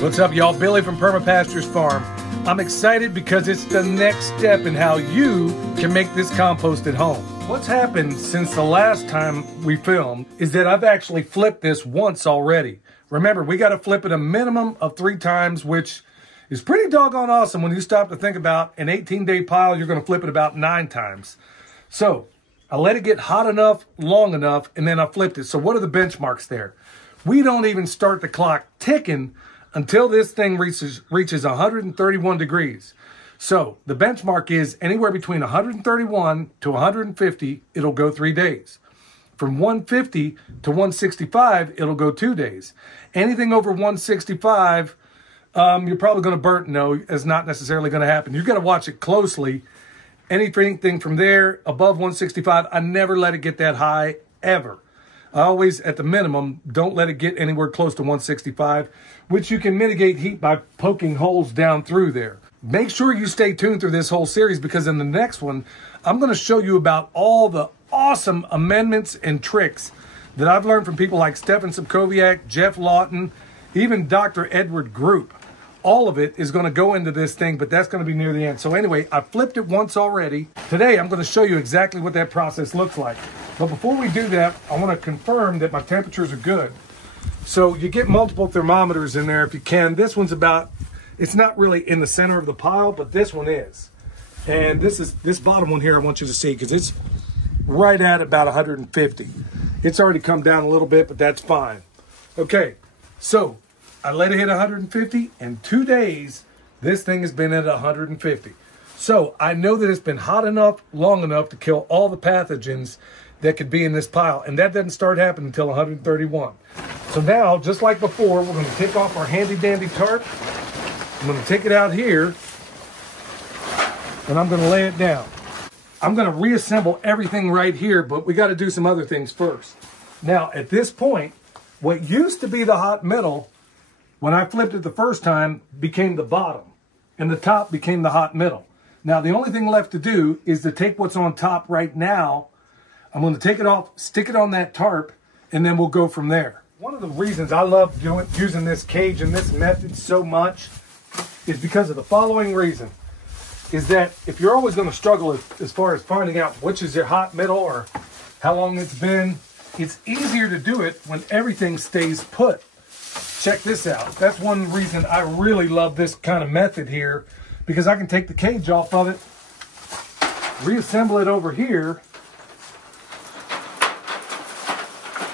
What's up, y'all? Billy from Perma Pastures Farm. I'm excited because it's the next step in how you can make this compost at home. What's happened since the last time we filmed is that I've actually flipped this once already. Remember, we got to flip it a minimum of 3 times, which is pretty doggone awesome when you stop to think about an 18-day pile, you're going to flip it about 9 times. So I let it get hot enough, long enough, and then I flipped it. So what are the benchmarks there? We don't even start the clock ticking until this thing reaches 131 degrees. So the benchmark is anywhere between 131 to 150, it'll go 3 days. From 150 to 165, it'll go 2 days. Anything over 165, you're probably going to burn. No, it's not necessarily going to happen. You've got to watch it closely. Anything from there above 165, I never let it get that high, ever. I always, at the minimum, don't let it get anywhere close to 165, which you can mitigate heat by poking holes down through there. Make sure you stay tuned through this whole series because in the next one, I'm going to show you about all the awesome amendments and tricks that I've learned from people like Stefan Subkowiak, Jeff Lawton, even Dr. Edward Group. All of it is going to go into this thing, but that's going to be near the end. So anyway, I flipped it once already. Today, I'm going to show you exactly what that process looks like. But before we do that, I want to confirm that my temperatures are good. So you get multiple thermometers in there if you can. This one's about, it's not really in the center of the pile, but this one is. And this bottom one here I want you to see because it's right at about 150. It's already come down a little bit, but that's fine. Okay, so I let it hit 150, and 2 days, this thing has been at 150. So I know that it's been hot enough, long enough to kill all the pathogens that could be in this pile, and that doesn't start happening until 131. So now, just like before, we're going to take off our handy-dandy tarp. I'm going to take it out here, and I'm going to lay it down. I'm going to reassemble everything right here, but we got to do some other things first. Now, at this point, what used to be the hot middle, when I flipped it the first time, became the bottom, and the top became the hot middle. Now, the only thing left to do is to take what's on top right now. I'm going to take it off, stick it on that tarp, and then we'll go from there. One of the reasons I love using this cage and this method so much is because of the following reason. Is that if you're always going to struggle as far as finding out which is your hot middle or how long it's been, it's easier to do it when everything stays put. Check this out. That's one reason I really love this kind of method here, because I can take the cage off of it, reassemble it over here,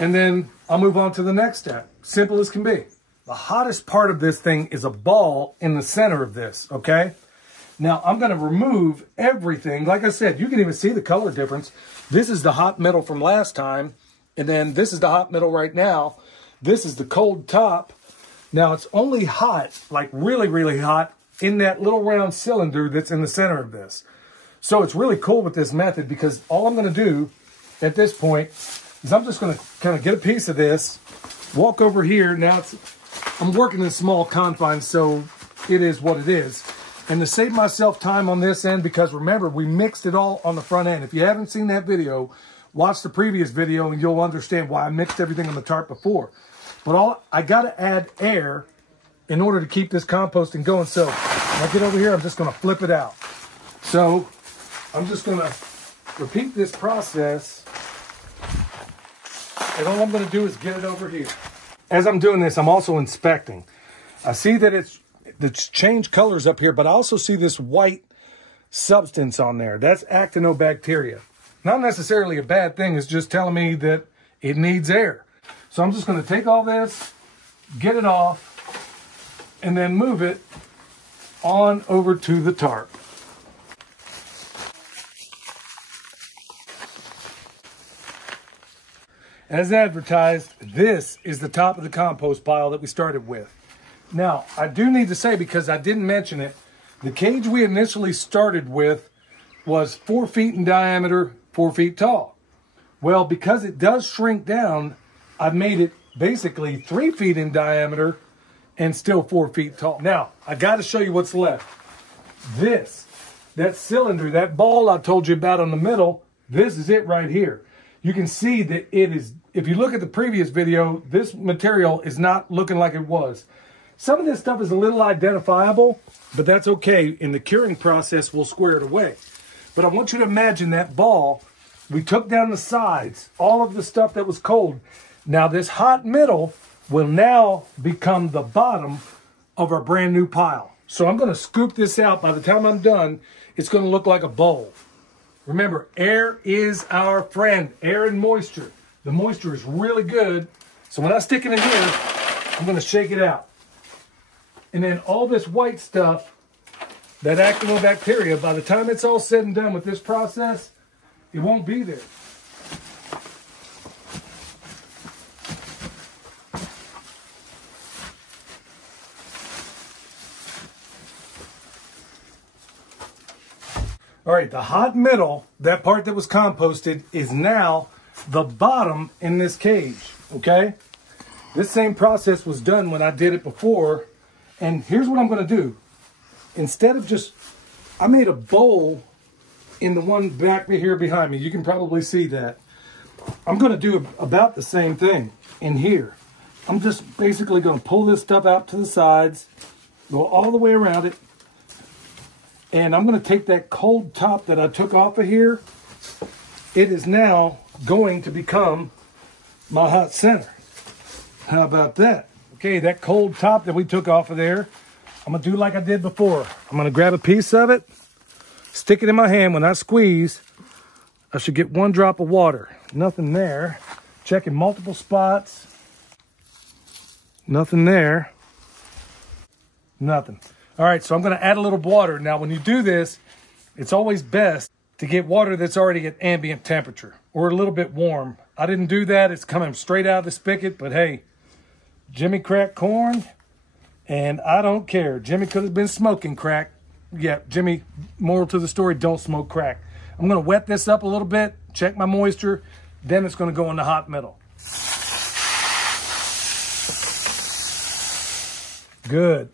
and then I'll move on to the next step. Simple as can be. The hottest part of this thing is a ball in the center of this, okay? Now, I'm going to remove everything. Like I said, you can even see the color difference. This is the hot metal from last time, and then this is the hot metal right now. This is the cold top. Now, it's only hot, like really, really hot, in that little round cylinder that's in the center of this. So it's really cool with this method because all I'm going to do at this point is I'm just going to kind of get a piece of this, walk over here. Now, I'm working in small confines, so it is what it is. And to save myself time on this end, because remember, we mixed it all on the front end. If you haven't seen that video, watch the previous video and you'll understand why I mixed everything on the tarp before. But I got to add air in order to keep this composting going. So when I get over here, I'm just going to flip it out. So I'm just going to repeat this process. And all I'm going to do is get it over here. As I'm doing this, I'm also inspecting. I see that it's changed colors up here, but I also see this white substance on there. That's actinobacteria. Not necessarily a bad thing. It's just telling me that it needs air. So I'm just going to take all this, get it off, and then move it on over to the tarp. As advertised, this is the top of the compost pile that we started with. Now, I do need to say, because I didn't mention it, the cage we initially started with was 4 feet in diameter, 4 feet tall. Well, because it does shrink down, I've made it basically 3 feet in diameter and still 4 feet tall. Now, I got to show you what's left. That cylinder, that ball I told you about on the middle, this is it right here. You can see that it is, if you look at the previous video, this material is not looking like it was. Some of this stuff is a little identifiable, but that's okay. In the curing process, we'll square it away. But I want you to imagine that ball. We took down the sides, all of the stuff that was cold. Now this hot middle will now become the bottom of our brand new pile. So I'm going to scoop this out. By the time I'm done, it's going to look like a bowl. Remember, air is our friend. Air and moisture. The moisture is really good. So when I stick it in here, I'm going to shake it out. And then all this white stuff, that actinobacteria, by the time it's all said and done with this process, it won't be there. All right, the hot middle, that part that was composted, is now the bottom in this cage, okay? This same process was done when I did it before, and here's what I'm gonna do. Instead of just, I made a bowl in the one back here behind me. You can probably see that. I'm gonna do about the same thing in here. I'm just basically gonna pull this stuff out to the sides, go all the way around it, and I'm going to take that cold top that I took off of here. It is now going to become my hot center. How about that? Okay, that cold top that we took off of there, I'm going to do like I did before. I'm going to grab a piece of it, stick it in my hand. When I squeeze, I should get 1 drop of water. Nothing there. Checking multiple spots. Nothing there. Nothing. All right, so I'm going to add a little water. Now, when you do this, it's always best to get water that's already at ambient temperature or a little bit warm. I didn't do that. It's coming straight out of the spigot, but hey, Jimmy cracked corn, and I don't care. Jimmy could have been smoking crack. Yeah, Jimmy, moral to the story, don't smoke crack. I'm going to wet this up a little bit, check my moisture, then it's going to go in the hot middle. Good.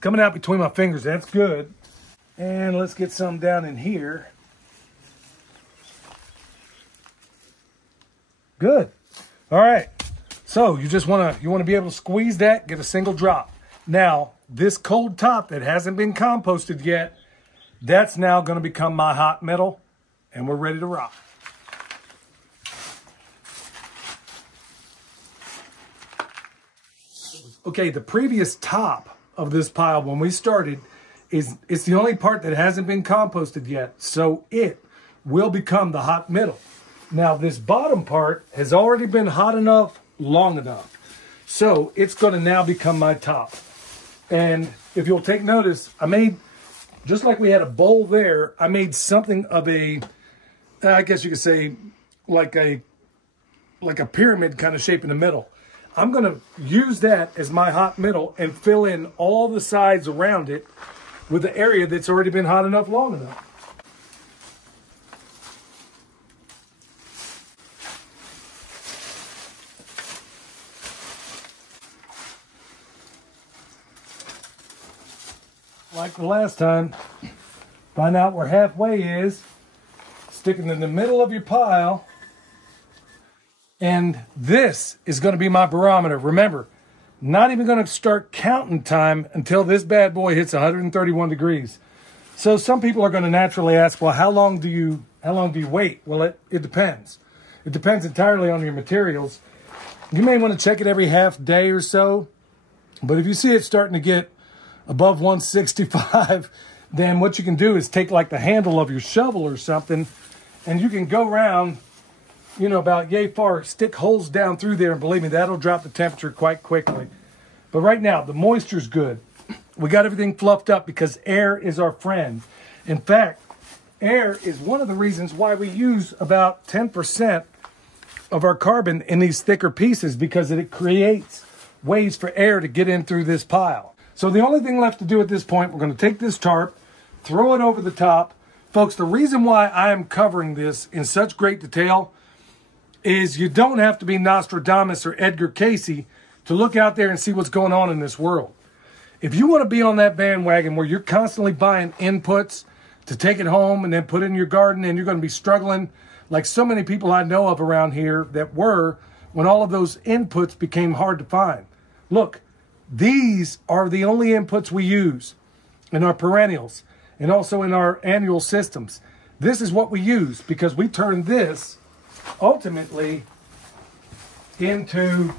Coming out between my fingers, that's good. And let's get some down in here. Good. All right. So you just want to be able to squeeze that, get a single drop. Now, this cold top that hasn't been composted yet, that's now going to become my hot middle, and we're ready to rock. Okay, the previous top of this pile when we started it's the only part that hasn't been composted yet, so it will become the hot middle. Now this bottom part has already been hot enough long enough, so it's going to now become my top. And if you'll take notice, I made, just like we had a bowl there, I made something of a, I guess you could say like a pyramid kind of shape in the middle. I'm going to use that as my hot middle and fill in all the sides around it with the area that's already been hot enough long enough. Like the last time, find out where halfway is, stick it in the middle of your pile. And this is going to be my barometer. Remember, not even going to start counting time until this bad boy hits 131 degrees. So some people are going to naturally ask, well, how long do you wait? Well, it depends. It depends entirely on your materials. You may want to check it every half day or so. But if you see it starting to get above 165, then what you can do is take like the handle of your shovel or something, and you can go around, you know, about yay far, stick holes down through there, and believe me, that'll drop the temperature quite quickly. But right now, the moisture's good. We got everything fluffed up because air is our friend. In fact, air is one of the reasons why we use about 10% of our carbon in these thicker pieces, because it creates ways for air to get in through this pile. So the only thing left to do at this point, we're going to take this tarp, throw it over the top. Folks, the reason why I am covering this in such great detail is you don't have to be Nostradamus or Edgar Casey to look out there and see what's going on in this world. If you want to be on that bandwagon where you're constantly buying inputs to take it home and then put it in your garden, and you're going to be struggling like so many people I know of around here that were when all of those inputs became hard to find. Look, these are the only inputs we use in our perennials and also in our annual systems. This is what we use because we turn this ultimately into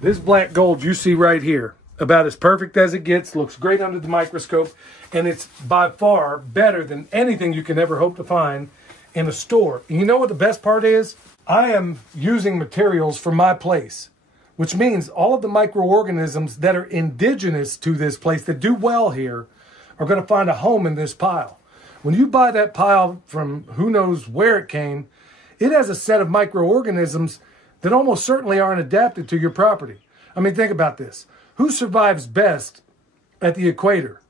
this black gold you see right here. About as perfect as it gets, looks great under the microscope, and it's by far better than anything you can ever hope to find in a store. And you know what the best part is? I am using materials from my place, which means all of the microorganisms that are indigenous to this place that do well here are going to find a home in this pile. When you buy that pile from who knows where it came, it has a set of microorganisms that almost certainly aren't adapted to your property. I mean, think about this. Who survives best at the equator?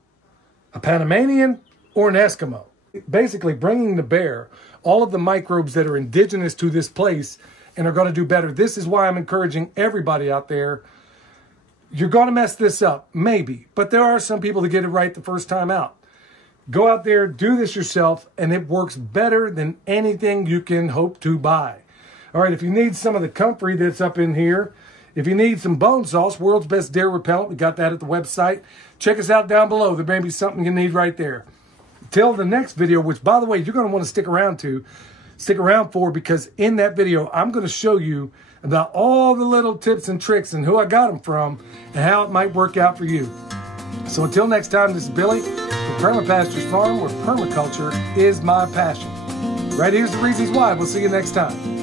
A Panamanian or an Eskimo? Basically bringing to bear all of the microbes that are indigenous to this place and are going to do better. This is why I'm encouraging everybody out there. You're going to mess this up, maybe, but there are some people that get it right the first time out. Go out there, do this yourself, and it works better than anything you can hope to buy. All right, if you need some of the comfrey that's up in here, if you need some bone sauce, world's best dare repellent, we got that at the website. Check us out down below. There may be something you need right there. Till the next video, which, by the way, you're going to want to stick around for, because in that video, I'm going to show you about all the little tips and tricks and who I got them from and how it might work out for you. So until next time, this is Billy from Perma Pastures Farm, where permaculture is my passion. Right here's the reasons why. We'll see you next time.